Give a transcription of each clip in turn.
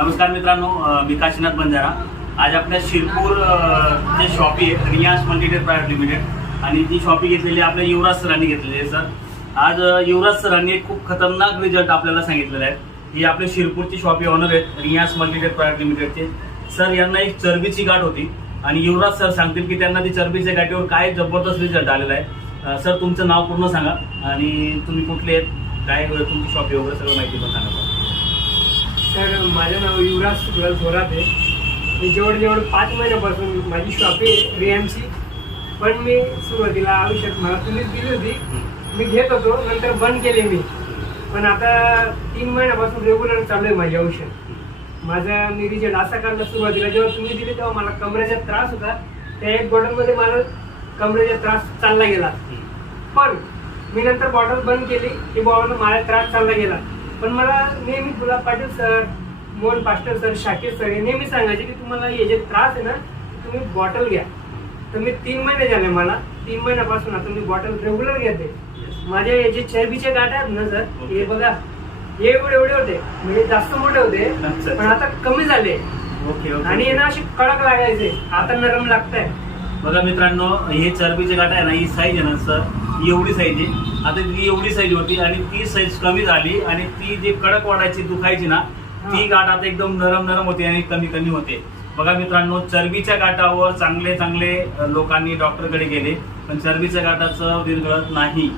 नमस्कार मित्रांनो, मी काशीनाथ बंजारा। आज आपल्या शिरपूर जे शॉपी आहे रियास मल्टीटेड प्रायव्हेट लिमिटेड आणि ती शॉपी घेतलेली आपल्या युवराज सरांनी घेतलेली आहे। सर आज युवराज सरांनी एक खूप खतरनाक रिझल्ट आपल्याला सांगितलेला आहे। ही आपल्या शिरपूरची शॉपी ऑनर आहेत रियास मल्टीटेड प्रायव्हेट लिमिटेडचे। सर यांना एक चरबीची गाठ होती आणि युवराज सर सांगतील की त्यांना ती चरबीच्या गाठीवर काय जबरदस्त रिझल्ट आलेला आहे। सर तुमचं नाव पूर्ण सांगा आणि तुम्ही कुठले आहेत, काय तुमची शॉपी वगैरे सगळं माहिती पण सांगा। सर माझं नाव युवराज सुखलाल थोरात आहे। मी जवळजवळ 5 महिन्यापासून माझी शॉप आहे रियामची, पण मी सुरुवातीला औषध मला तुम्हीच दिली होती, मी घेत होतो, नंतर बंद केले मी। पण आता 3 महिन्यापासून रेग्युलर चालू आहे माझे औषध। माझा मी रिझल्ट असा काढला, सुरुवातीला जेव्हा तुम्ही दिले तेव्हा मला कमरेचा त्रास होता, त्या एक बॉटलमध्ये मला कमरेचा त्रास चालला गेला। पण मी नंतर बॉटल बंद केली की बॉटल मला त्रास चालला गेला। पण मला नेहमी Gulab Patil sir, Mohan Pastor sir, Shakir sir हे नेहमी सांगायचे की तुम्हाला हे जे त्रास आहे ना तुम्ही बॉटल घ्या। तर मी 3 महिने झाले, मला 3 महिन्यापासून आता मी बॉटल रेग्युलर घेते। माझे हे जे चरबीचे गाठ आहेत ना सर, हे बघा हे एवढे होते, म्हणजे जास्त मोठे होते, पण आता कमी झाले। आणि हे ना अशी कडक लागायचे, आता नरम लागतंय। बघा मित्रांनो, हे चरबीचे गाठ आहे ना, ही साईज आहे ना सर, एवढी साईज आहे। आता ती एवढी साईज होती आणि ती साईज कमी झाली आणि ती जी कडक वाढायची दुखायची ना ती गाठ आता एकदम नरम होते आणि कमी होते। बघा मित्रांनो, चरबीच्या गाठावर चांगले लोकांनी डॉक्टरकडे गेले, पण चरबीच्या गाठाचं विरघळत नाही।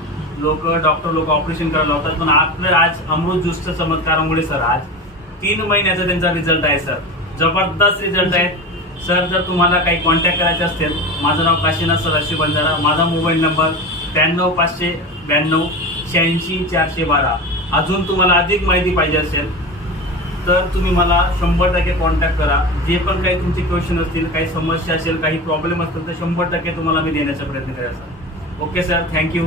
डॉक्टर ऑपरेशन करायला होतात, पण आपलं आज अमृत ज्यूसच्या चमत्कारामुळे सर आज 3 महिन्याचा त्यांचा रिझल्ट आहे। सर जबरदस्त रिझल्ट आहे। सर जर तुम्हाला काही कॉन्टॅक्ट करायचे असतील, माझं नाव काशीनाथ सदाशिव बंजारा, माझा मोबाईल नंबर 93 592 86 412। अजून तुम्हाला अधिक माहिती पाहिजे असेल तर तुम्ही मला 100% कॉन्टॅक्ट करा। जे पण काही तुमचे क्वेश्चन असतील, काही समस्या असेल, काही प्रॉब्लेम असतील तर 100% तुम्हाला मी देण्याचा प्रयत्न करेन सर। Okay sir, thank you.